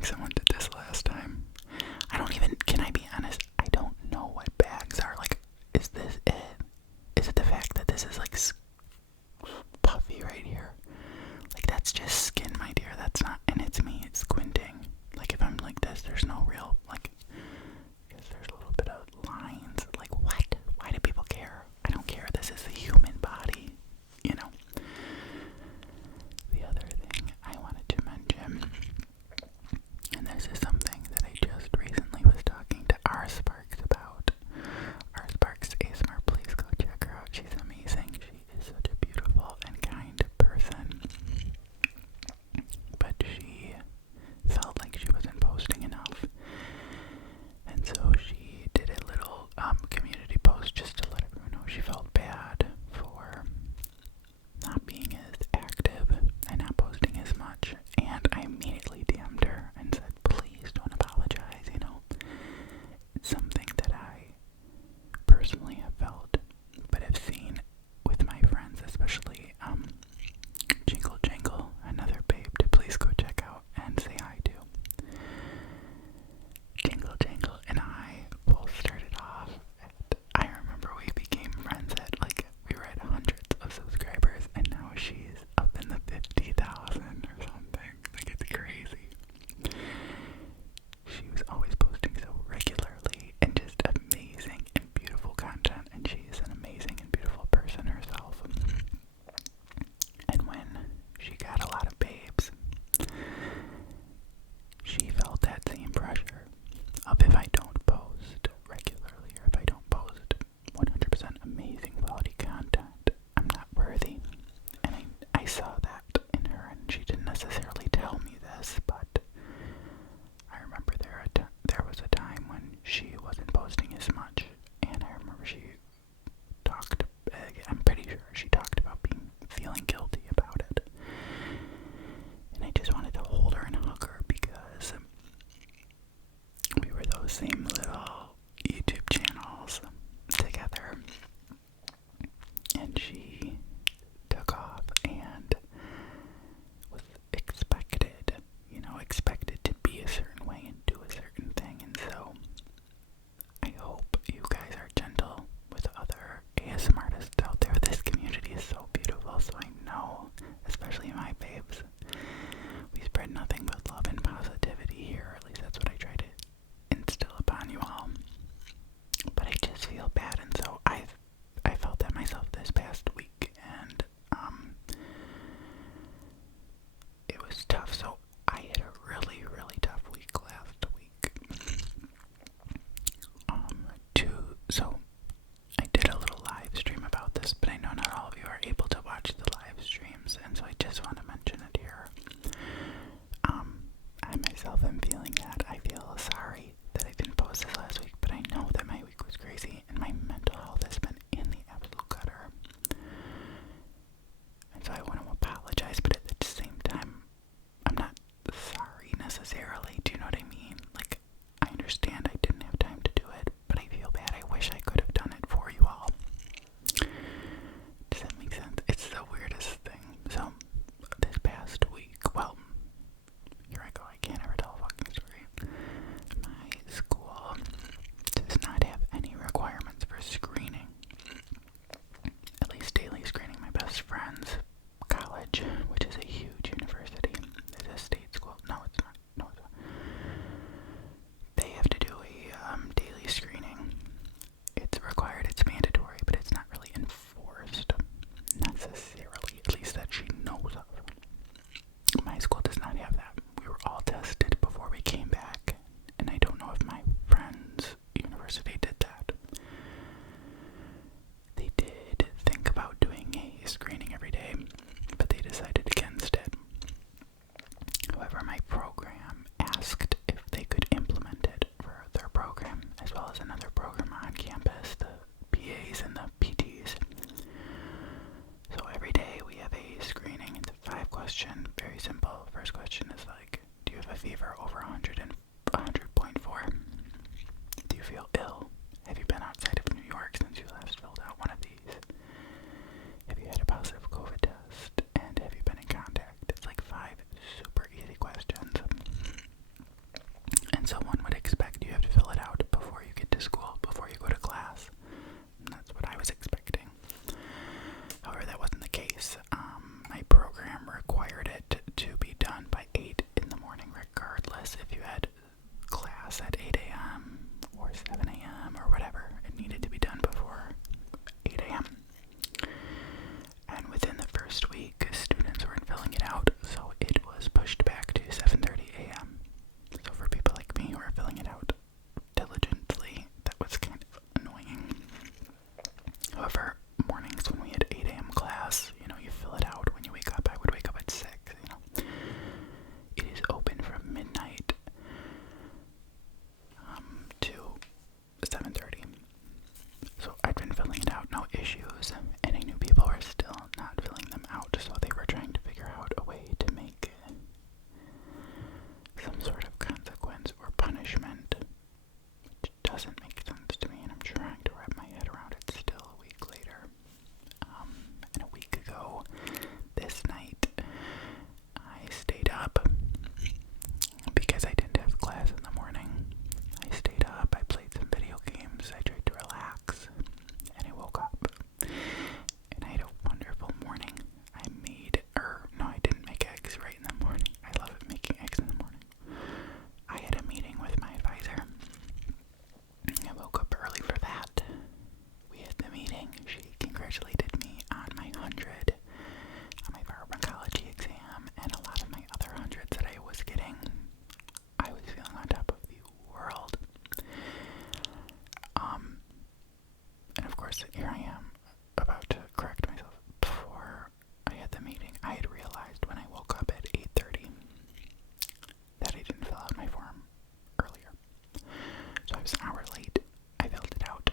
think someone did this last time. Can I be honest? I don't know what bags are. Like, is this it? Is it the fact that this is like puffy right here? Like, that's just skin, my dear. That's not, and it's me, it's squinting. Like, if I'm like this, there's no real, like, I guess there's a little bit of lines. Like, what? Why do people care? I don't care. This is the human body, you know? The other thing I wanted to mention, and about to correct myself. Before I had the meeting, I had realized when I woke up at 8:30 that I didn't fill out my form earlier. So I was an hour late. I filled it out,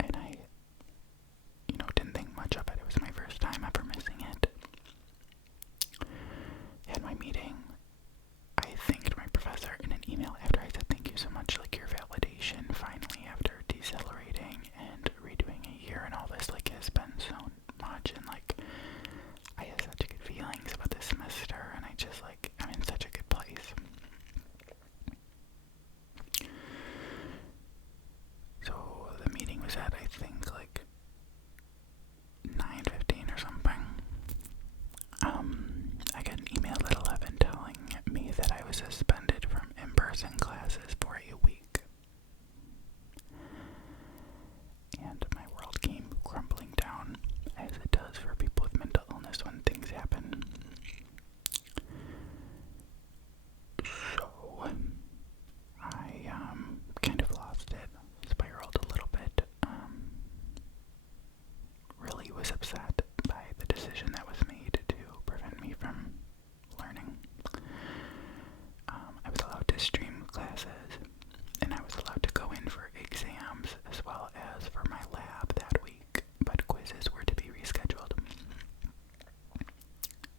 and I, didn't think much of it. It was my first time ever missing it. Had my meeting. I thanked my professor in an email after I said thank you so much, like your validation finally after decelerating and redoing a year and all this, like, has been so much, and like I have such good feelings about this semester, and I just like I'm in such a good place. So the meeting was at, I think, like 9:15 or something. I got an email at 11 telling me that I was suspended from in-person classes for a week. And my world came crumbling down, as it does for people with mental illness when things happen. So, I kind of lost it, spiraled a little bit, really was upset by the decision that was made to prevent me from learning. I was allowed to stream classes, and I was allowed to go in for exams as well as for my lab that week, but quizzes were to be rescheduled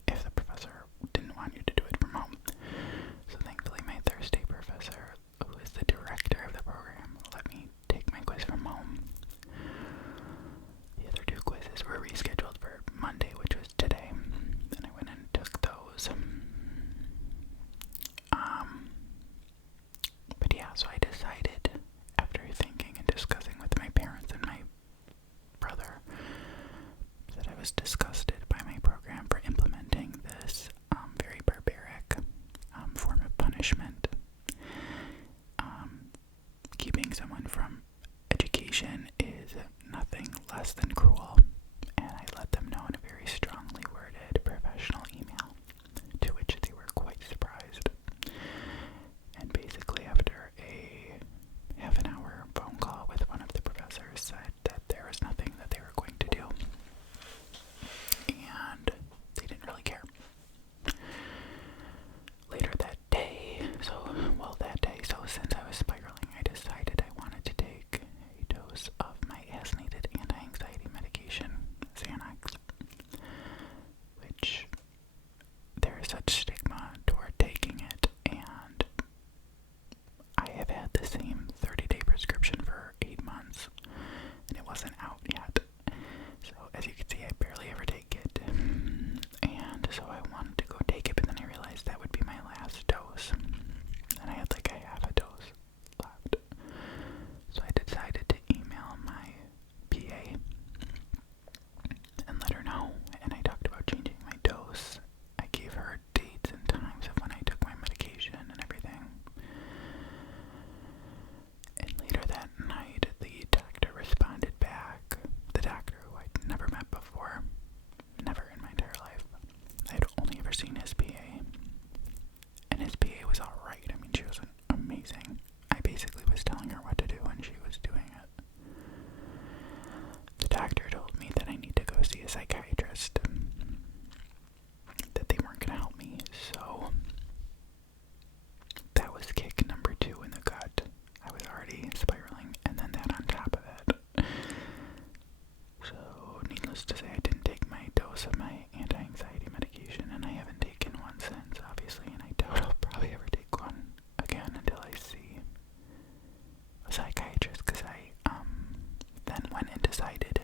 if the professor didn't want you to do it from home. So thankfully my Thursday professor, who is the director of the program, let me take my quiz from home. The other two quizzes were rescheduled for Monday, which was today, and I went and took those. But yeah, so I decided, after thinking and discussing with my parents and my brother, that I was disgusted by my program for implementing this very barbaric form of punishment. Keeping someone from education is nothing less than cruel, and I let them know in a very strongly worded professional email, to which they were quite surprised. And basically, after a half an hour phone call with one of the professors, said that there was nothing that they were going to do, and they didn't really care. Later that day, so since I was spiraling, I decided I wanted to take a dose of my as-needed anti-anxiety medication, Xanax, which there is such stigma toward taking it, and I have had the same 30-day prescription for 8 months, and it wasn't out yet. So as you can see, I barely ever take it, and so I wanted to go take it, but then I realized that would be my last dose, and I had like a half a dose left. So I decided to email my PA and let her know, and I talked about changing my dose. I gave her dates and times of when I took my medication and everything. And later that night, the doctor responded back. The doctor who I'd never met before, never in my entire life. I'd only ever seen his PA. And his PA was alright. I mean, she was amazing. I basically was telling her what to do and she was doing it. The doctor told me that I need to go see a psychiatrist, that they weren't going to help me, so that was kick number 2 in the gut. I was already spiraling, and then that on top of it. So, needless to say, I didn't take my dose of my anti-anxiety medication, and I haven't taken one since, obviously, and I doubt I'll probably ever take one again until I see a psychiatrist, because I then went and decided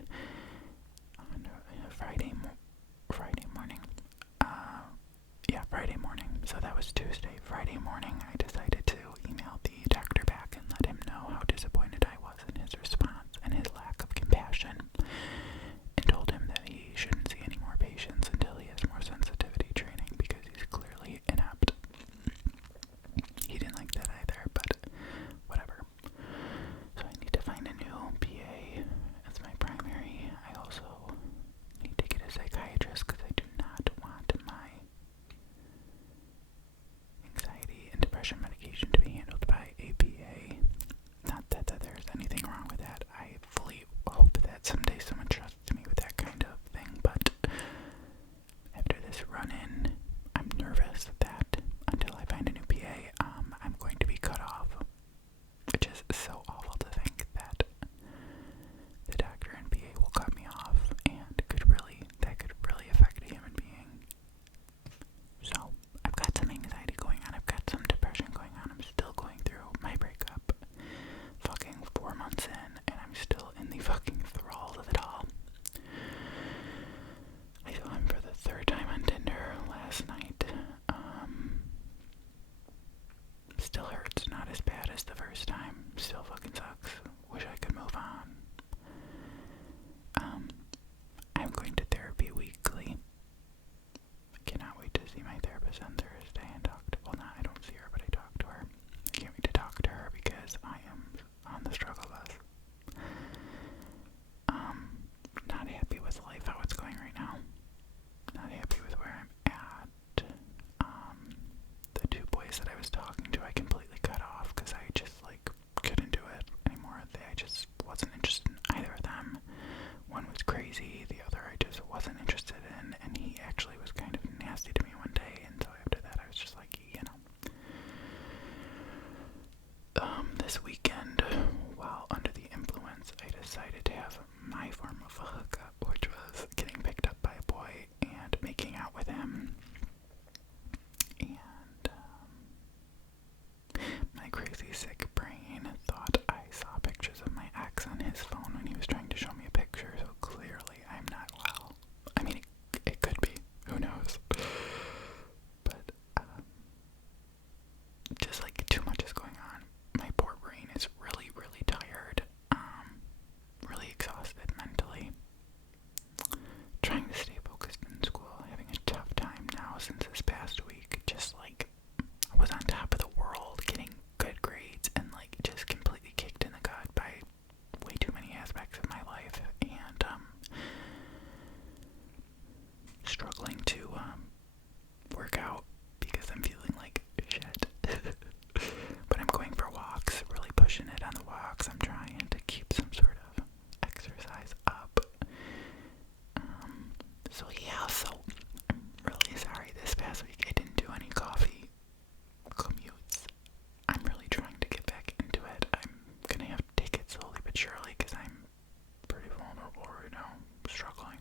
my form of a hookup, which was getting picked up by a boy and making out with him. And my crazy sick brain thought I saw pictures of my ex on his phone when he was trying to show me a picture, so clearly I'm not well. I mean, it could be. Who knows? But, just like too much is going on. My poor brain is really, really tired. Really exhausted mentally. Trying to stay focused in school. Having a tough time now since this past week. Just like, I was on top of the world, getting good grades, and like just completely kicked in the gut by way too many aspects of my life, and struggling to work out because I'm feeling like shit. But I'm going for walks, really pushing it on the walks. I'm trying to keep some sort of exercise up. So yeah, so I'm really sorry this past week I didn't do any coffee commutes. I'm really trying to get back into it. I'm gonna have to take it slowly but surely because I'm pretty vulnerable right now, struggling.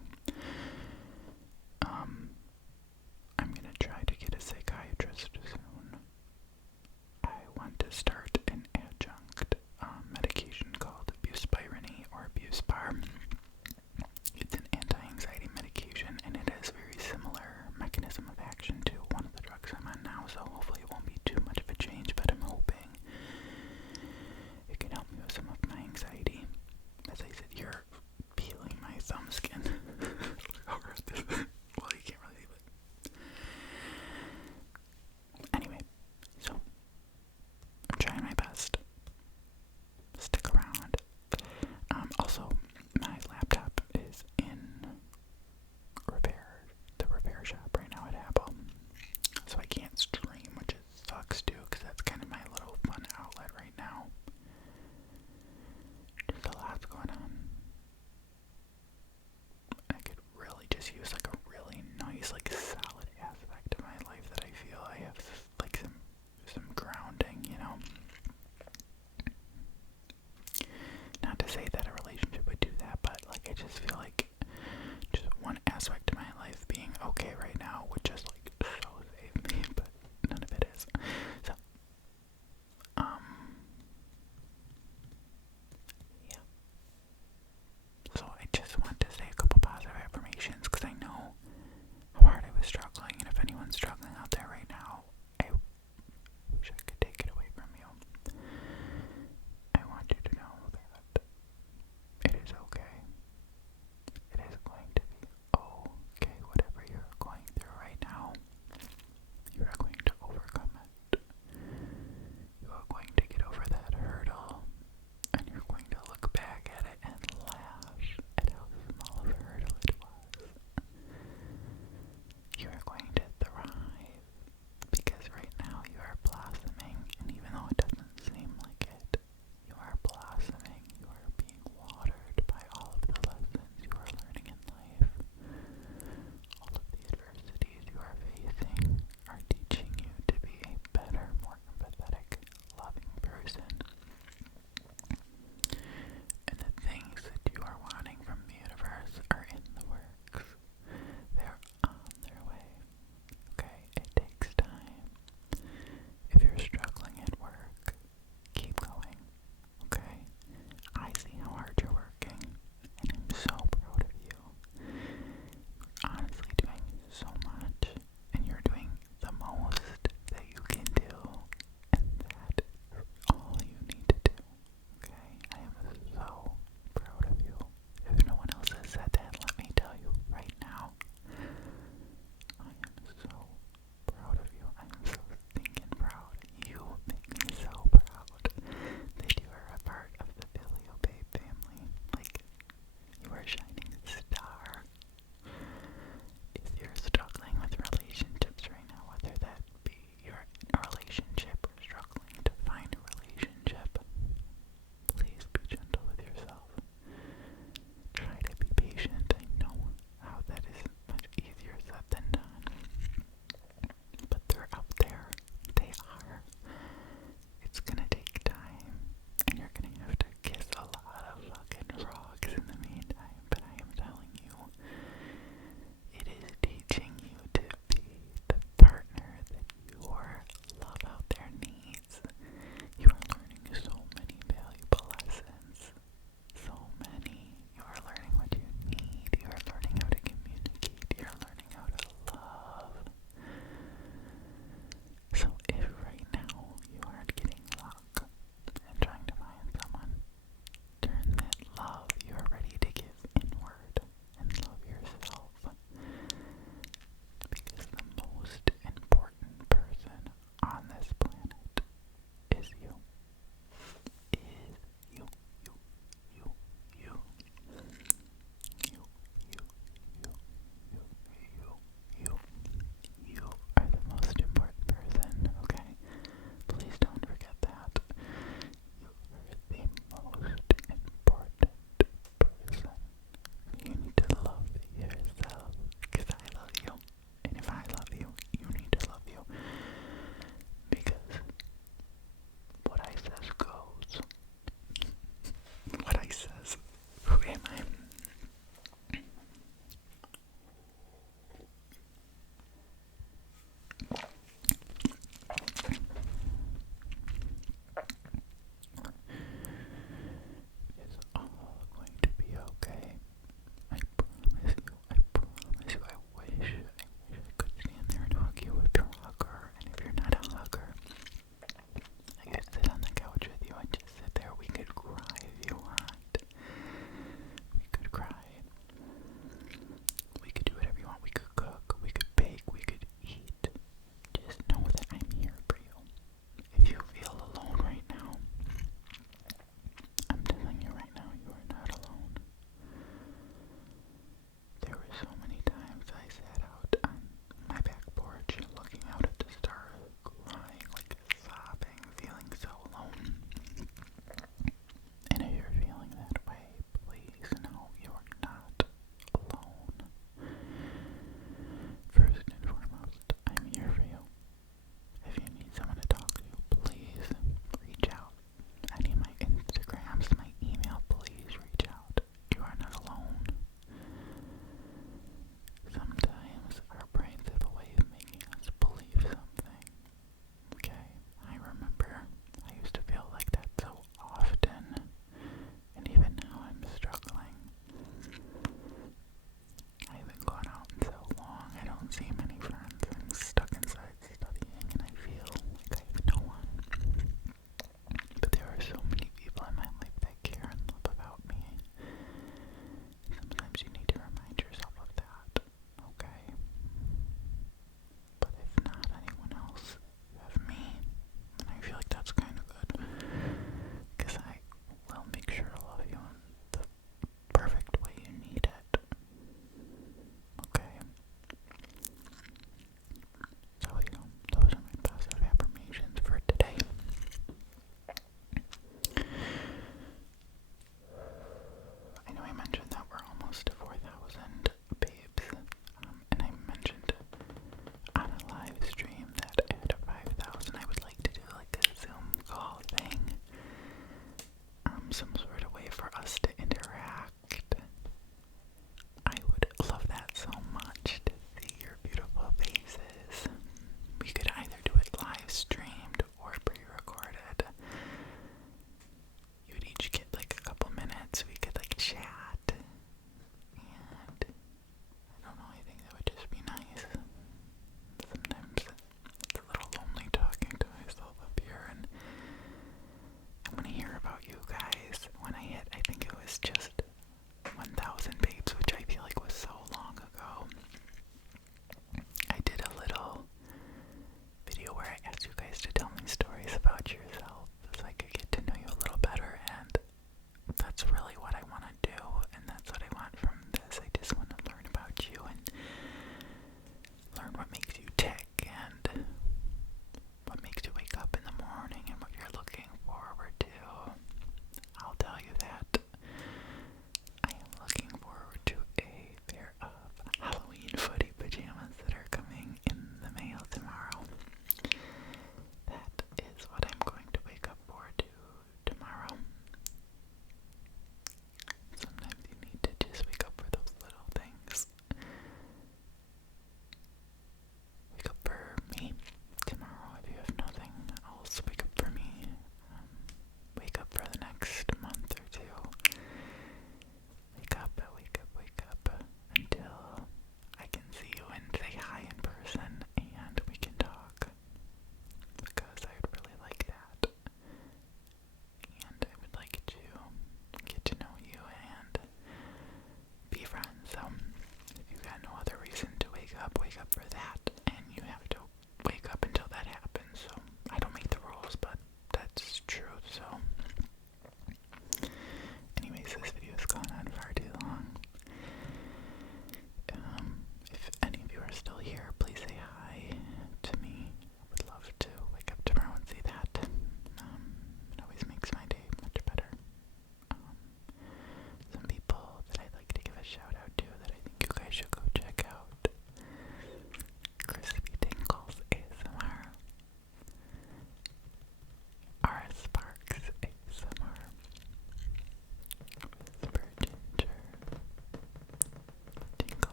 make up for that.